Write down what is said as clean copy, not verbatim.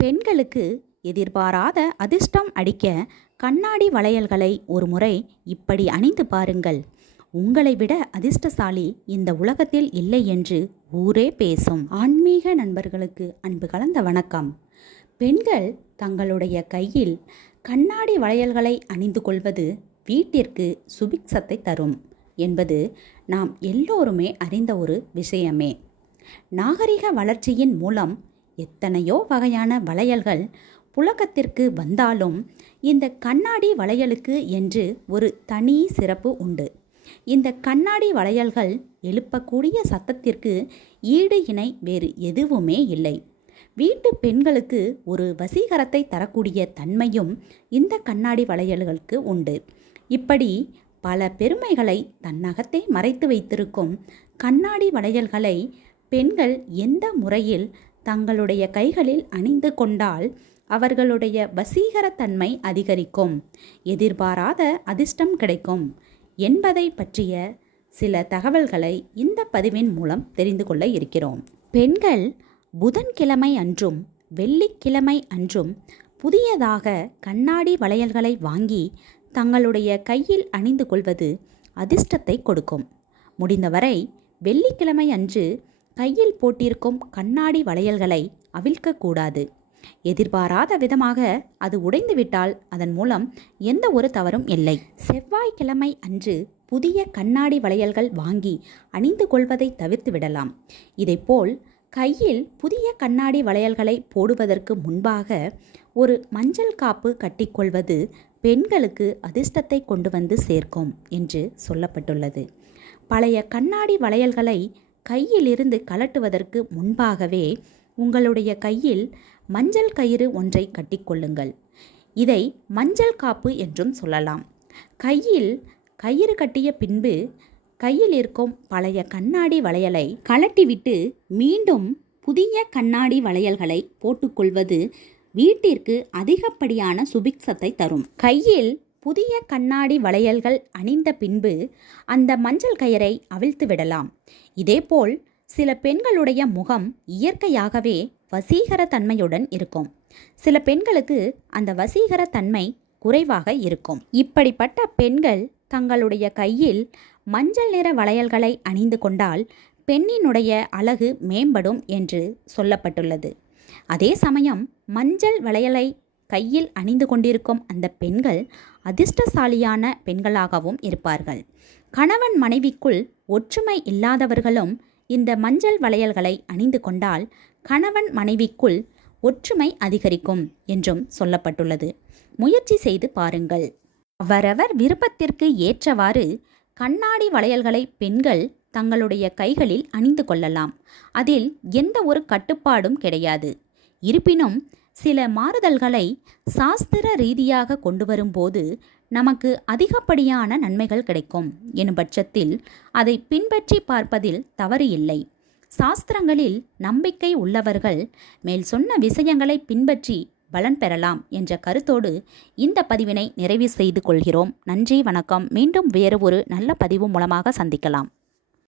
பெண்களுக்கு எதிர்பாராத அதிர்ஷ்டம் அடிக்க கண்ணாடி வளையல்களை ஒரு முறை இப்படி அணிந்து பாருங்கள். உங்களை விட அதிர்ஷ்டசாலி இந்த உலகத்தில் இல்லை என்று ஊரே பேசும். ஆன்மீக நண்பர்களுக்கு அன்பு கலந்த வணக்கம். பெண்கள் தங்களுடைய கையில் கண்ணாடி வளையல்களை அணிந்து கொள்வது வீட்டிற்கு சுபிக்ஷத்தை தரும் என்பது நாம் எல்லோருமே அறிந்த ஒரு விஷயமே. நாகரிக வளர்ச்சியின் மூலம் எத்தனையோ வகையான வளையல்கள் புழக்கத்திற்கு வந்தாலும் இந்த கண்ணாடி வளையலுக்கு என்று ஒரு தனி சிறப்பு உண்டு. இந்த கண்ணாடி வளையல்கள் எழுப்பக்கூடிய சத்தத்திற்கு ஈடு இணை வேறு எதுவுமே இல்லை. வீட்டு பெண்களுக்கு ஒரு வசீகரத்தை தரக்கூடிய தன்மையும் இந்த கண்ணாடி வளையல்களுக்கு உண்டு. இப்படி பல பெருமைகளை தன்னகத்தை மறைத்து வைத்திருக்கும் கண்ணாடி வளையல்களை பெண்கள் எந்த முறையில் தங்களுடைய கைகளில் அணிந்து கொண்டால் அவர்களுடைய வசீகரத்தன்மை அதிகரிக்கும், எதிர்பாராத அதிர்ஷ்டம் கிடைக்கும் என்பதை பற்றிய சில தகவல்களை இந்த பதிவின் மூலம் தெரிந்து கொள்ள இருக்கிறோம். பெண்கள் புதன்கிழமை அன்றும் வெள்ளிக்கிழமை அன்றும் புதியதாக கண்ணாடி வளையல்களை வாங்கி தங்களுடைய கையில் அணிந்து கொள்வது அதிர்ஷ்டத்தை கொடுக்கும். முடிந்தவரை வெள்ளிக்கிழமை அன்று கையில் போட்டிருக்கும் கண்ணாடி வளையல்களை அவிழ்க்கக்கூடாது. எதிர்பாராத விதமாக அது உடைந்துவிட்டால் அதன் மூலம் எந்த ஒரு தவறும் இல்லை. செவ்வாய்க்கிழமை அன்று புதிய கண்ணாடி வளையல்கள் வாங்கி அணிந்து கொள்வதை தவிர்த்து விடலாம். இதைப்போல் கையில் புதிய கண்ணாடி வளையல்களை போடுவதற்கு முன்பாக ஒரு மஞ்சள் காப்பு கட்டிக்கொள்வது பெண்களுக்கு அதிர்ஷ்டத்தை கொண்டு வந்து சேர்க்கும் என்று சொல்லப்பட்டுள்ளது. பழைய கண்ணாடி வளையல்களை கையிலிருந்து கலட்டுவதற்கு முன்பாகவே உங்களுடைய கையில் மஞ்சள் கயிறு ஒன்றை கட்டிக்கொள்ளுங்கள். இதை மஞ்சள் காப்பு என்றும் சொல்லலாம். கையில் கயிறு கட்டிய பின்பு கையில் இருக்கும் பழைய கண்ணாடி வளையலை கலட்டிவிட்டு மீண்டும் புதிய கண்ணாடி வளையல்களை போட்டுக்கொள்வது வீட்டிற்கு அதிகப்படியான சுபிக்ஷத்தை தரும். கையில் புதிய கண்ணாடி வளையல்கள் அணிந்த பின்பு அந்த மஞ்சள் கயிறை அவிழ்த்து விடலாம். இதேபோல் சில பெண்களுடைய முகம் இயற்கையாகவே வசீகர தன்மையுடன் இருக்கும். சில பெண்களுக்கு அந்த வசீகர தன்மை குறைவாக இருக்கும். இப்படிப்பட்ட பெண்கள் தங்களுடைய கையில் மஞ்சள் நிற வளையல்களை அணிந்து கொண்டால் பெண்ணினுடைய அழகு மேம்படும் என்று சொல்லப்பட்டுள்ளது. அதே சமயம் மஞ்சள் வளையலை கையில் அணிந்து கொண்டிருக்கும் அந்த பெண்கள் அதிர்ஷ்டசாலியான பெண்களாகவும் இருப்பார்கள். கணவன் மனைவிக்குள் ஒற்றுமை இல்லாதவர்களும் இந்த மஞ்சள் வளையல்களை அணிந்து கொண்டால் கணவன் மனைவிக்குள் ஒற்றுமை அதிகரிக்கும் என்றும் சொல்லப்பட்டுள்ளது. முயற்சி செய்து பாருங்கள். அவரவர் விருப்பத்திற்கு ஏற்றவாறு கண்ணாடி வளையல்களை பெண்கள் தங்களுடைய கைகளில் அணிந்து கொள்ளலாம். அதில் எந்த ஒரு கட்டுப்பாடும் கிடையாது. இருப்பினும் சில மாறுதல்களை சாஸ்திர ரீதியாக கொண்டு வரும்போது நமக்கு அதிகப்படியான நன்மைகள் கிடைக்கும் எனும் பட்சத்தில் அதை பின்பற்றி பார்ப்பதில் தவறு இல்லை. சாஸ்திரங்களில் நம்பிக்கை உள்ளவர்கள் மேல் சொன்ன விஷயங்களை பின்பற்றி பலன் பெறலாம் என்ற கருத்தோடு இந்த பதிவினை நிறைவு செய்து கொள்கிறோம். நன்றி, வணக்கம். மீண்டும் வேறு ஒரு நல்ல பதிவு மூலமாக சந்திக்கலாம்.